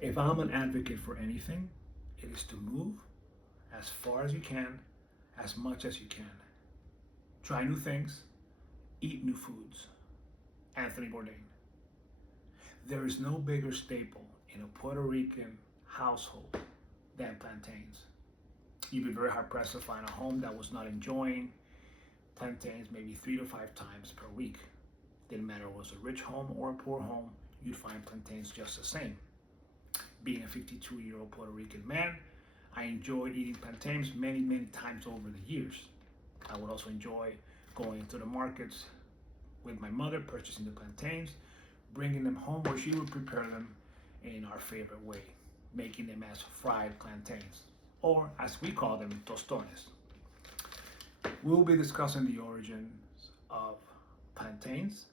If I'm an advocate for anything, it is to move as far as you can, as much as you can. Try new things, eat new foods. Anthony Bourdain. There is no bigger staple in a Puerto Rican household than plantains. You'd be very hard pressed to find a home that was not enjoying plantains maybe 3 to 5 times per week. Didn't matter if it was a rich home or a poor home, you'd find plantains just the same. Being a 52-year-old Puerto Rican man, I enjoyed eating plantains many, many times over the years. I would also enjoy going to the markets with my mother, purchasing the plantains, bringing them home where she would prepare them in our favorite way, making them as fried plantains, or as we call them, tostones. We'll be discussing the origins of plantains.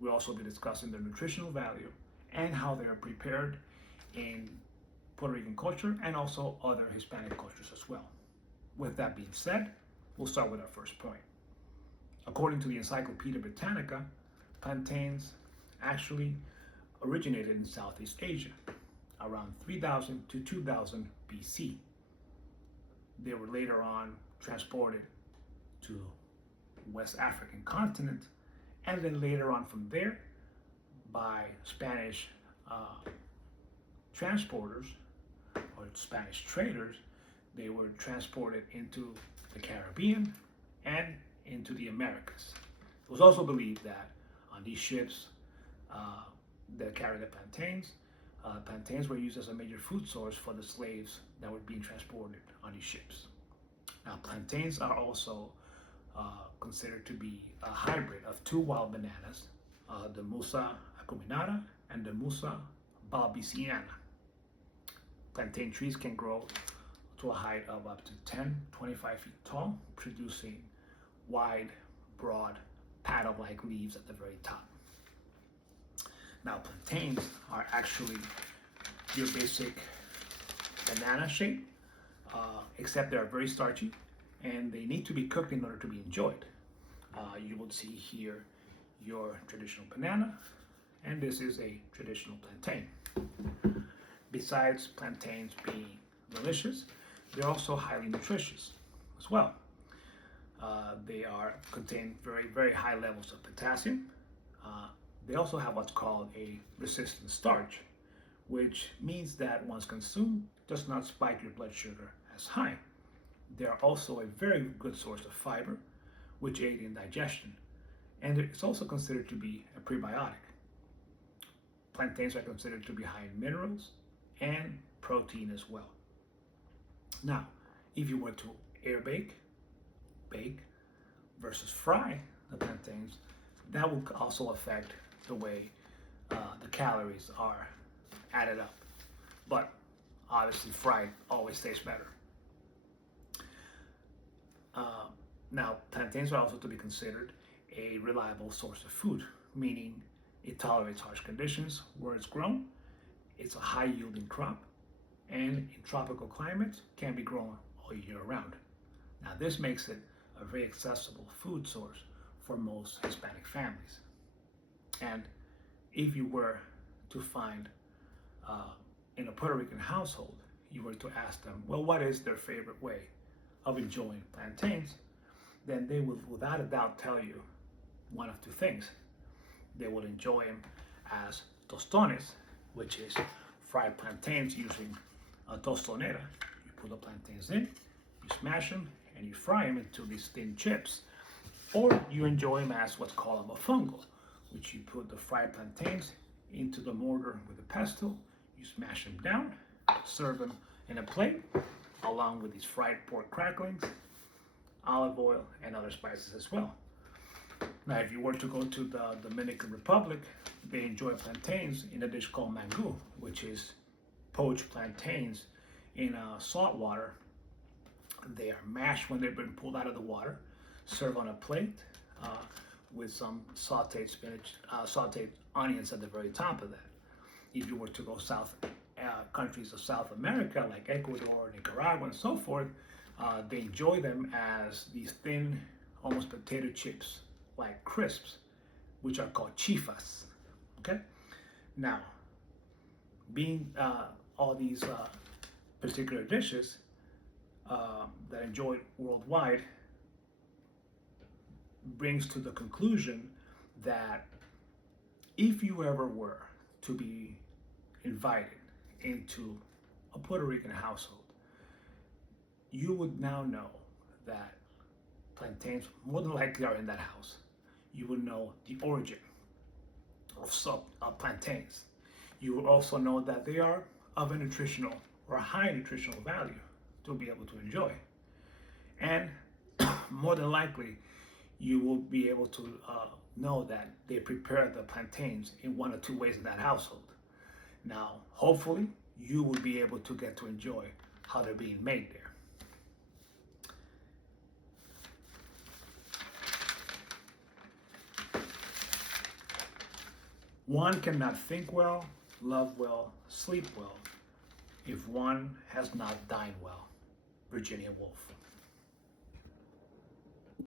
We'll also be discussing their nutritional value and how they are prepared in Puerto Rican culture and also other Hispanic cultures as well. With that being said, we'll start with our first point. According to the Encyclopedia Britannica, plantains actually originated in Southeast Asia around 3000 to 2000 BC. They were later on transported to West African continent, and then later on from there by Spanish transporters or Spanish traders, they were transported into the Caribbean and into the Americas. It was also believed that on these ships that carried the plantains were used as a major food source for the slaves that were being transported on these ships. Now, plantains are also considered to be a hybrid of two wild bananas, the Musa acuminata and the Musa balbisiana. Plantain trees can grow to a height of up to 10-25 feet tall, producing wide, broad, paddle-like leaves at the very top. Now, plantains are actually your basic banana shape, except they're very starchy and they need to be cooked in order to be enjoyed. You will see here your traditional banana, and this is a traditional plantain. Besides plantains being delicious, they're also highly nutritious as well. They contain very, very high levels of potassium. They also have what's called a resistant starch, which means that once consumed, does not spike your blood sugar as high. They are also a very good source of fiber, which aid in digestion, and it's also considered to be a prebiotic. Plantains are considered to be high in minerals and protein as well. Now, if you were to air bake versus fry the plantains, that will also affect the way the calories are added up. But obviously fried always tastes better. Now, plantains are also to be considered a reliable source of food, meaning it tolerates harsh conditions where it's grown. It's a high yielding crop, and in tropical climates can be grown all year round. Now, this makes it a very accessible food source for most Hispanic families. And if you were to find in a Puerto Rican household, you were to ask them, well, what is their favorite way of enjoying plantains? Then they will without a doubt tell you one of two things. They will enjoy them as tostones, which is fried plantains using a tostonera. You put the plantains in, you smash them, and you fry them into these thin chips. Or you enjoy them as what's called a mofongo, which you put the fried plantains into the mortar with a pestle, you smash them down, serve them in a plate, along with these fried pork cracklings, olive oil, and other spices as well. Now, if you were to go to the Dominican Republic, they enjoy plantains in a dish called mango, which is poached plantains in salt water. They are mashed when they've been pulled out of the water, served on a plate with some sauteed spinach, sauteed onions at the very top of that. If you were to go countries of South America like Ecuador, Nicaragua, and so forth, they enjoy them as these thin, almost potato chips, like crisps, which are called chifas. Okay. Now, being all these particular dishes that enjoyed worldwide brings to the conclusion that if you ever were to be invited into a Puerto Rican household, you would now know that plantains more than likely are in that house. You would know the origin of some plantains. You will also know that they are of a nutritional or high nutritional value to be able to enjoy. And more than likely, you will be able to know that they prepare the plantains in one or two ways in that household. Now, hopefully, you will be able to get to enjoy how they're being made there. One cannot think well, love well, sleep well if one has not dined well. Virginia Woolf.